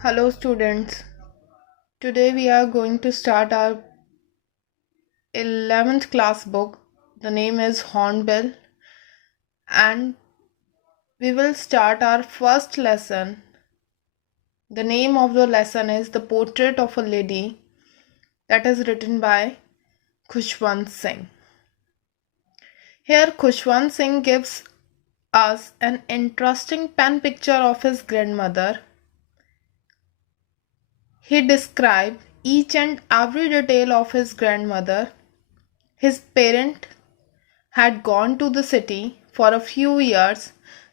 Hello students. Today we are going to start our 11th class book. The name is Hornbill and we will start our first lesson. The name of the lesson is The Portrait of a Lady, that is written by Khushwant Singh. Here Khushwant Singh gives us an interesting pen picture of his grandmother. He describes each and every detail of his grandmother. His parent had gone to the city for a few years.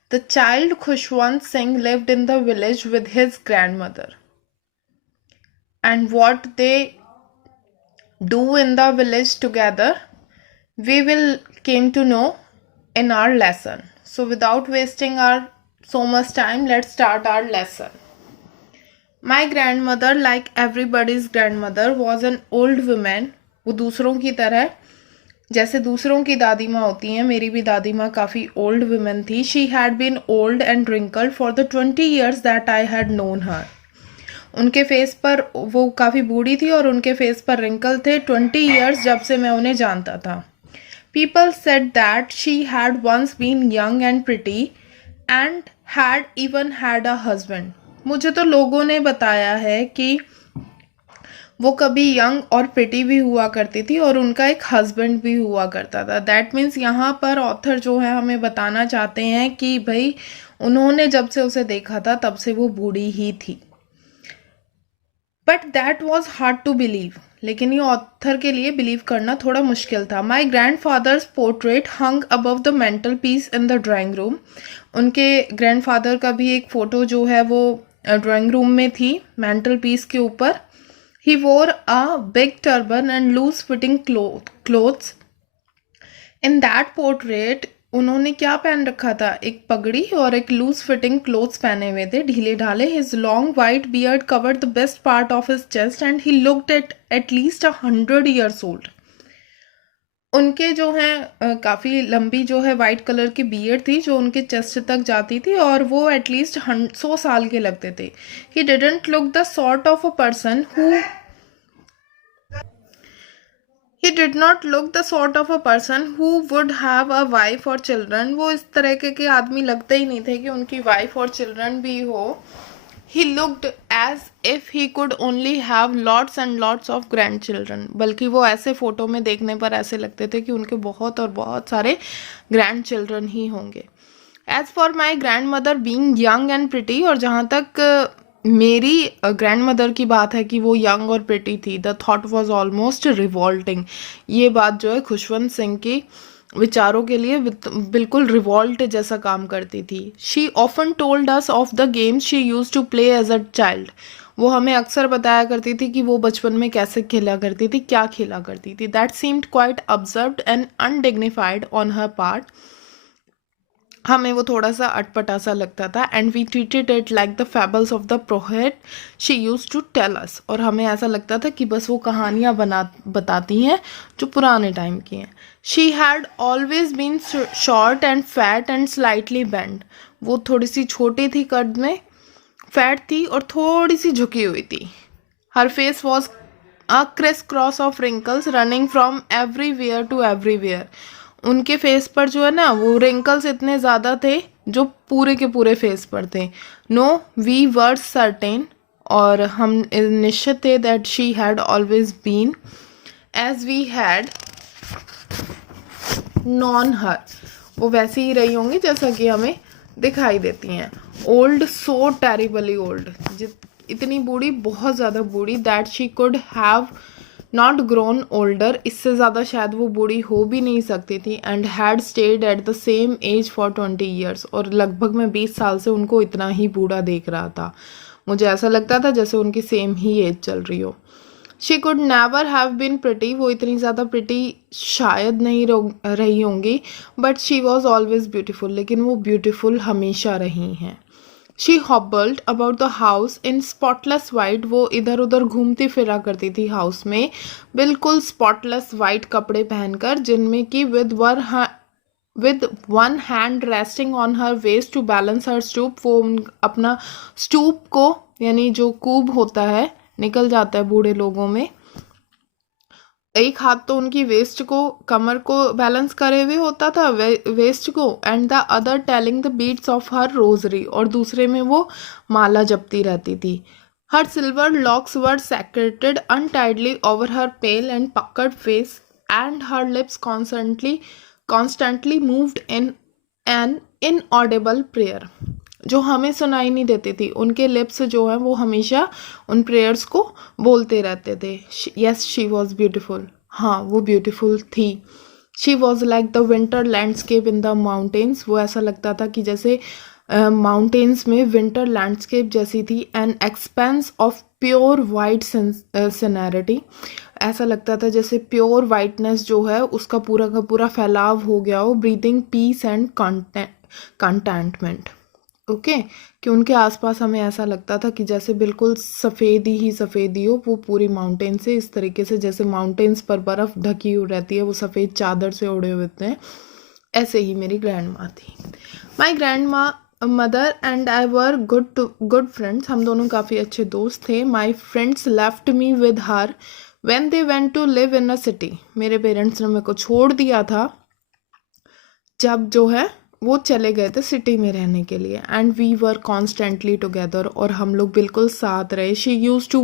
The child Khushwant Singh lived in the village with his grandmother. And what they do in the village together, we will came to know in our lesson. So without wasting our so much time, let's start our lesson. My grandmother, like everybody's grandmother, was an old woman. वो दूसरों की तरह जैसे दूसरों की दादी माँ होती हैं, मेरी भी दादी माँ काफ़ी ओल्ड वुमेन थी. She had been old and wrinkled for the 20 years that I had known her. उनके फेस पर वो काफ़ी बूढ़ी थी और उनके फेस पर रिंकल थे 20 years जब से मैं उन्हें जानता था. People said that she had once been young and pretty and had even had a husband. मुझे तो लोगों ने बताया है कि वो कभी यंग और प्रिटी भी हुआ करती थी और उनका एक हस्बैंड भी हुआ करता था. दैट मीन्स यहाँ पर ऑथर जो है हमें बताना चाहते हैं कि भाई उन्होंने जब से उसे देखा था तब से वो बूढ़ी ही थी. But that was hard to believe. लेकिन ये ऑथर के लिए बिलीव करना थोड़ा मुश्किल था. My grandfather's portrait hung above the mantelpiece in the drawing room. उनके ग्रैंड फादर का भी एक फ़ोटो जो है वो ड्राइंग रूम में थी मेंटल पीस के ऊपर. He wore a big turban and loose-fitting clothes. In that portrait, उन्होंने क्या पहन रखा था? एक पगड़ी और एक loose-fitting clothes पहने हुए थे, ढीले ढाले. His long white beard covered the best part of his chest and he looked at least 100 years old. उनके जो हैं काफ़ी लंबी जो है वाइट कलर की बियर्ड थी जो उनके चेस्ट तक जाती थी और वो एटलीस्ट 100 साल के लगते थे. He didn't look the sort of a person who He did not look the sort of a person who would have a wife or children. वो इस तरह के आदमी लगते ही नहीं थे कि उनकी वाइफ और चिल्ड्रन भी हो. He looked as if he could only have lots and lots of grandchildren. बल्कि वो ऐसे फ़ोटो में देखने पर ऐसे लगते थे कि उनके बहुत और बहुत सारे grandchildren ही होंगे. As for my grandmother being young and pretty, और जहाँ तक मेरी ग्रैंडमदर की बात है कि वो यंग और प्रिटी थी, the thought was almost revolting. ये बात जो है खुशवंत सिंह की विचारों के लिए बिल्कुल रिवॉल्ट जैसा काम करती थी. She often told us of the games she used to play as a child. वो हमें अक्सर बताया करती थी कि वो बचपन में कैसे खेला करती थी, क्या खेला करती थी. That seemed quite observed and undignified on her part. हमें वो थोड़ा सा अटपटा सा लगता था. And we treated it like the fables of the prophet she used to tell us. और हमें ऐसा लगता था कि बस वो कहानियाँ बताती हैं जो पुराने टाइम की हैं. She had always been short and fat and slightly bent. वो थोड़ी सी छोटी थी कद में, फैट थी और थोड़ी सी झुकी हुई थी. Her face was a criss cross of wrinkles running from everywhere to everywhere. उनके फेस पर जो है ना वो रिंकल्स इतने ज़्यादा थे जो पूरे के पूरे फेस पर थे. नो वी वर सर्टेन, और हम निश्चित थे that she had always been as we had known her. वो वैसे ही रही होंगी जैसा कि हमें दिखाई देती हैं. ओल्ड, सो टेरिबली ओल्ड. इतनी बूढ़ी, बहुत ज़्यादा बूढ़ी. That she could have not grown older. इससे ज़्यादा शायद वो बूढ़ी हो भी नहीं सकती थी. And had stayed at the same age for 20 years. और लगभग मैं 20 साल से उनको इतना ही बूढ़ा देख रहा था. मुझे ऐसा लगता था जैसे उनकी सेम ही एज चल रही हो. She could never have been pretty. वो इतनी ज़्यादा प्रिटी शायद नहीं रही होंगी. But she was always beautiful. लेकिन वो ब्यूटिफुल हमेशा रही हैं. She hobbled about the house in spotless white. वो इधर उधर घूमती फिरा करती थी हाउस में बिल्कुल स्पॉटलेस वाइट कपड़े पहनकर, जिनमें कि with one hand resting on her waist to balance her stoop. वो अपना स्टूप को यानी जो कूब होता है निकल जाता है बूढ़े लोगों में। एक हाथ तो उनकी वेस्ट को, कमर को बैलेंस करे हुए होता था वेस्ट को, and the other telling the beads of her rosary, और दूसरे में वो माला जपती रहती थी। Her silver locks were scattered untidily over her pale and puckered face, and her lips constantly moved in an inaudible prayer. जो हमें सुनाई नहीं देती थी, उनके लिप्स जो है वो हमेशा उन प्रेयर्स को बोलते रहते थे। यस शी वॉज ब्यूटिफुल, हाँ वो ब्यूटिफुल थी। She was like the winter landscape in the mountains, वो ऐसा लगता था कि जैसे माउंटेन्स में विंटर लैंडस्केप जैसी थी। An expanse of pure white serenity, ऐसा लगता था जैसे प्योर वाइटनेस जो है उसका पूरा का पूरा फैलाव हो गया हो। Breathing peace and contentment, okay कि उनके आसपास हमें ऐसा लगता था कि जैसे बिल्कुल सफ़ेदी ही सफ़ेदी हो वो पूरी माउंटेन से, इस तरीके से जैसे माउंटेन्स पर बर्फ़ ढकी हुई रहती है, वो सफ़ेद चादर से ओढ़े हुए होते हैं, ऐसे ही मेरी ग्रैंड माँ थी। My grand mother and I were good friends, हम दोनों काफ़ी अच्छे दोस्त थे। My friends left me with her when they went to live in a city, मेरे पेरेंट्स ने मेरे को छोड़ दिया था जब जो है वो चले गए थे सिटी में रहने के लिए। And we were constantly together, और हम लोग बिल्कुल साथ रहे। She used to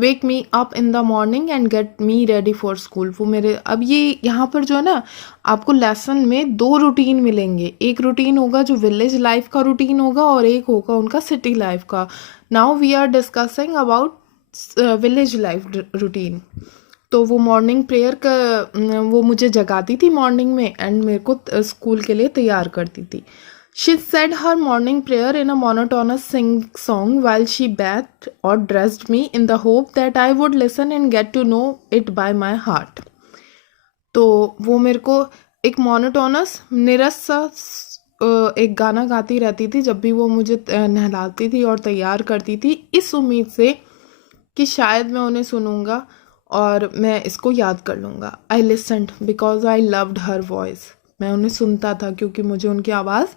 wake me up in the morning and get me ready for school. वो मेरे, अब ये यहाँ पर जो है ना आपको लेसन में दो रूटीन मिलेंगे। एक रूटीन होगा जो विलेज लाइफ का रूटीन होगा और एक होगा उनका सिटी लाइफ का। Now we are discussing about village life routine. तो वो मॉर्निंग प्रेयर का वो मुझे जगाती थी मॉर्निंग में एंड मेरे को स्कूल के लिए तैयार करती थी। She said her morning prayer in a monotonous sing song while she bathed or dressed me in the hope that I would listen and get to know it by my heart। तो वो मेरे को एक monotonous निरस सा एक गाना गाती रहती थी जब भी वो मुझे नहलाती थी और तैयार करती थी, इस उम्मीद से कि शायद मैं उन्हें सुनूंगा और मैं इसको याद कर लूँगा। I listened because I loved her voice, मैं उन्हें सुनता था क्योंकि मुझे उनकी आवाज़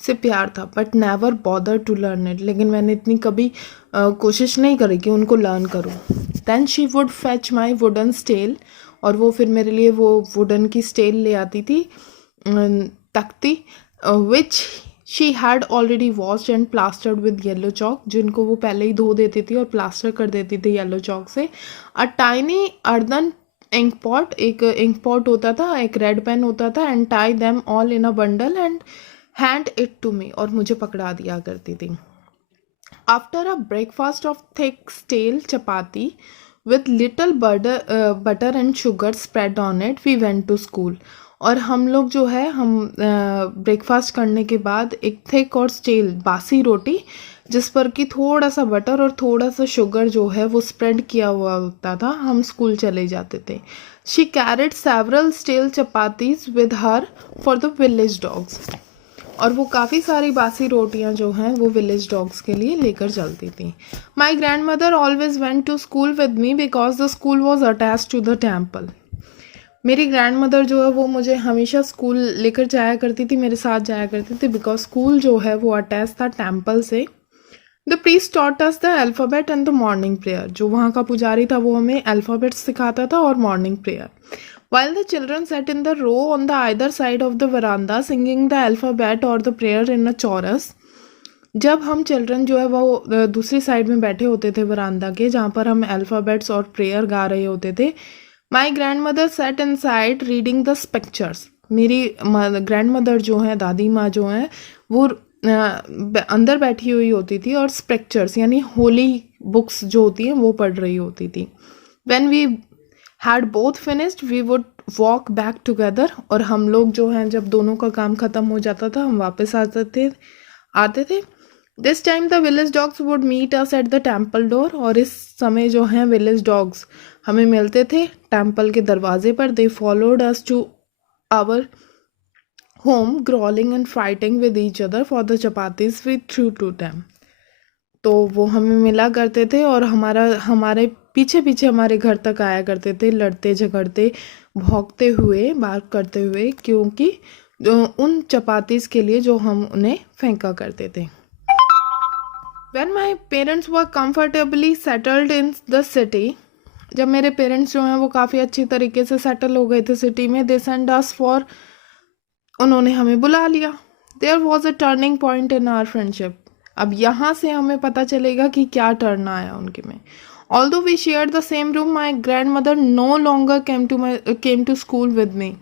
से प्यार था। But never bother to learn it, लेकिन मैंने इतनी कभी कोशिश नहीं करी कि उनको लर्न करूँ। Then she would fetch my wooden स्टेल, और वो फिर मेरे लिए वो वुडन की स्टेल ले आती थी, तख्ती, which she had already washed and plastered with yellow chalk, जिनको वो पहले ही धो देती थी और प्लास्टर कर देती थी येलो चॉक से। A tiny earthen ink pot, एक इंक पॉट होता था, एक रेड पेन होता था, and tie them all in a bundle and hand it to me, और मुझे पकड़ा दिया करती थी। After a breakfast of thick stale chapati with little butter and sugar spread on it we went to school. और हम लोग जो है हम ब्रेकफास्ट करने के बाद एक थिक और स्टेल बासी रोटी जिस पर कि थोड़ा सा बटर और थोड़ा सा शुगर जो है वो स्प्रेड किया हुआ होता था, हम स्कूल चले जाते थे। She carried several stale chapatis with her for the village dogs, और वो काफ़ी सारी बासी रोटियां जो हैं वो विलेज डॉग्स के लिए लेकर चलती थी। My grand mother always went to school with me because the school was attach to the temple. मेरी ग्रैंड मदर जो है वो मुझे हमेशा स्कूल लेकर जाया करती थी, मेरे साथ जाया करती थी, बिकॉज स्कूल जो है वो अटैच था टेम्पल से। The priest taught us the alphabet and the morning prayer, जो वहाँ का पुजारी था वो हमें अल्फ़ाबेट सिखाता था और morning prayer. While the children sat in the row on the either side of the veranda singing the alphabet or the prayer in a chorus, जब हम चिल्ड्रन जो है वो दूसरी साइड में बैठे होते थे वरांदा के, जहाँ पर हम अल्फ़ाबेट्स और प्रेयर गा रहे होते थे, my grand mother sat inside reading the scriptures. मेरी ग्रैंड मदर जो है, दादी माँ जो है, वो अंदर बैठी हुई होती थी और स्पिक्चर्स यानी होली बुक्स जो होती हैं वो पढ़ रही होती थी। When we had both finished we would walk back together, और हम लोग जो हैं जब दोनों का काम ख़त्म हो जाता था हम वापस आते थे। This time the village dogs would meet us at the temple door, और इस समय जो हैं विलेज डॉग्स हमें मिलते थे टेम्पल के दरवाजे पर। They followed us to our home growling and fighting with each other for the chapatis we threw to them. तो वो हमें मिला करते थे और हमारे पीछे पीछे हमारे घर तक आया करते थे, लड़ते झगड़ते भौंकते हुए, बार्क करते हुए, क्योंकि उन चपातीस के लिए जो हम उन्हें फेंका करते थे। When my parents were comfortably settled in the city, जब मेरे पेरेंट्स जो हैं वो काफ़ी अच्छी तरीके से सेटल हो गए थे सिटी में, दे सेंड अस फॉर, उन्होंने हमें बुला लिया. There was a turning point in our friendship. अब यहाँ से हमें पता चलेगा कि क्या टर्न आया उनके में. Although we share the same room, my grand mother no longer came to school with me.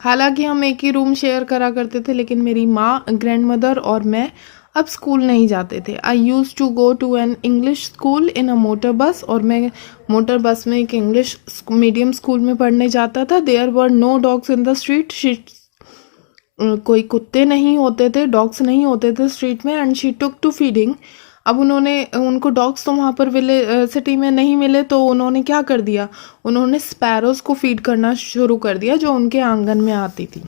हालांकि हम एक ही रूम शेयर करा करते थे, लेकिन मेरी माँ, ग्रैंड मदर और मैं अब स्कूल नहीं जाते थे. I used to go to an English school in a motor bus, और मैं मोटर बस में एक इंग्लिश मीडियम स्कूल में पढ़ने जाता था. There were no dogs in the street. कोई कुत्ते नहीं होते थे, डॉग्स नहीं होते थे स्ट्रीट में. And she took to feeding. अब उनको डॉग्स तो वहाँ पर सिटी में नहीं मिले, तो उन्होंने क्या कर दिया, उन्होंने स्पैरोज को फीड करना शुरू कर दिया जो उनके आंगन में आती थी.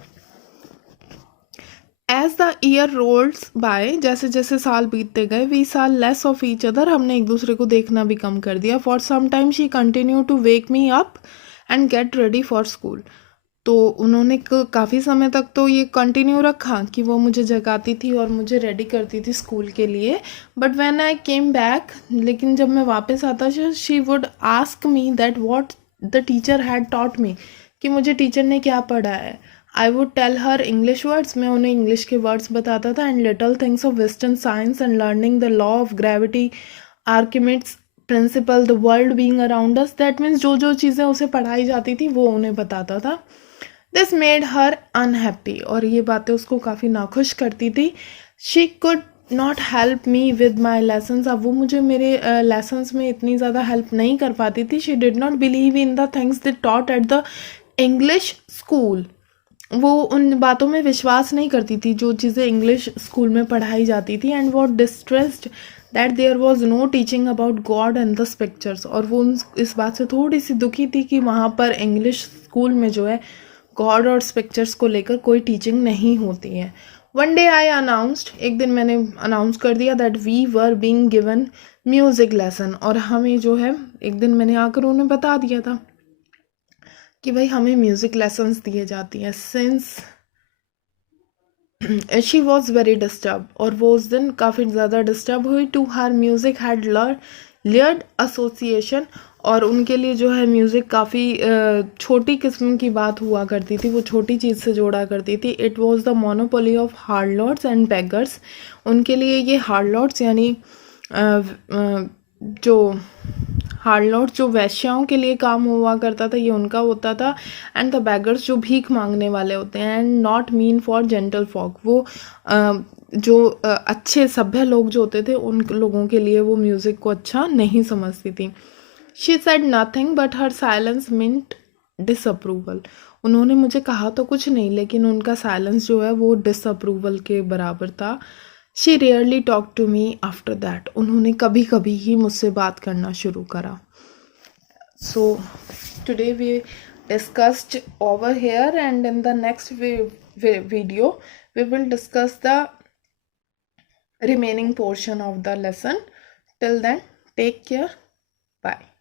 As the year rolls by, जैसे जैसे साल बीतते गए, we saw less of each other, हमने एक दूसरे को देखना भी कम कर दिया. For some time she continue to wake me up and get ready for school. तो उन्होंने काफ़ी समय तक तो ये कंटिन्यू रखा कि वो मुझे जगाती थी और मुझे रेडी करती थी स्कूल के लिए. But when I came back, लेकिन जब मैं वापस आता, she would ask me that what the teacher had taught me, कि मुझे टीचर ने क्या पढ़ाया है. I would tell her English words, मैं उन्हें इंग्लिश के वर्ड्स बताता था. And little things of western science and learning the law of gravity, Archimedes principle, the world being around us. That means जो जो चीज़ें उसे पढ़ाई जाती थी वो उन्हें बताता था. दिस मेड हर अनहैप्पी, और ये बातें उसको काफ़ी नाखुश करती थी. She could not help me with my lessons. अब वो मुझे मेरे लेसन्स में इतनी ज़्यादा हेल्प नहीं कर पाती थी. She did not believe in the things they taught at the English school. वो उन बातों में विश्वास नहीं करती थी जो चीज़ें इंग्लिश स्कूल में पढ़ाई जाती थी. And what distressed that there was no teaching about God and the pictures. और वो इस बात से थोड़ी सी दुखी थी कि वहाँ पर इंग्लिश स्कूल में जो है गॉड और पिक्चर्स को लेकर कोई टीचिंग नहीं होती है. वन डे आई अनाउंस्ड, एक दिन मैंने अनाउंस कर दिया that we were being given music lesson. और हमें जो है, एक दिन मैंने आकर उन्हें बता दिया था कि भाई हमें म्यूज़िक लेसन्स दिए जाती हैं. Since she was very disturb, और वो उस दिन काफ़ी ज़्यादा डिस्टर्ब हुई. To her music had layered association, और उनके लिए जो है म्यूज़िक काफ़ी छोटी किस्म की बात हुआ करती थी, वो छोटी चीज़ से जोड़ा करती थी. It was the monopoly of harlots and beggars. उनके लिए ये हार्डलॉर्ड्स यानी जो हार्डलॉर्ड जो वैश्याओं के लिए काम हुआ करता था, ये उनका होता था. एंड द बेगर्स जो भीख मांगने वाले होते हैं. And not mean for gentle folk, वो जो अच्छे सभ्य लोग जो होते थे उन लोगों के लिए वो म्यूज़िक को अच्छा नहीं समझती थी. She said nothing but her silence meant disapproval. उन्होंने मुझे कहा तो कुछ नहीं, लेकिन उनका साइलेंस जो है वो डिसअप्रूवल के बराबर था. She rarely talk to me after that. उन्होंने कभी कभी ही मुझसे बात करना शुरू करा. So today we discussed over here, and in the next video we will discuss the remaining portion of the lesson. Till then, take care. Bye.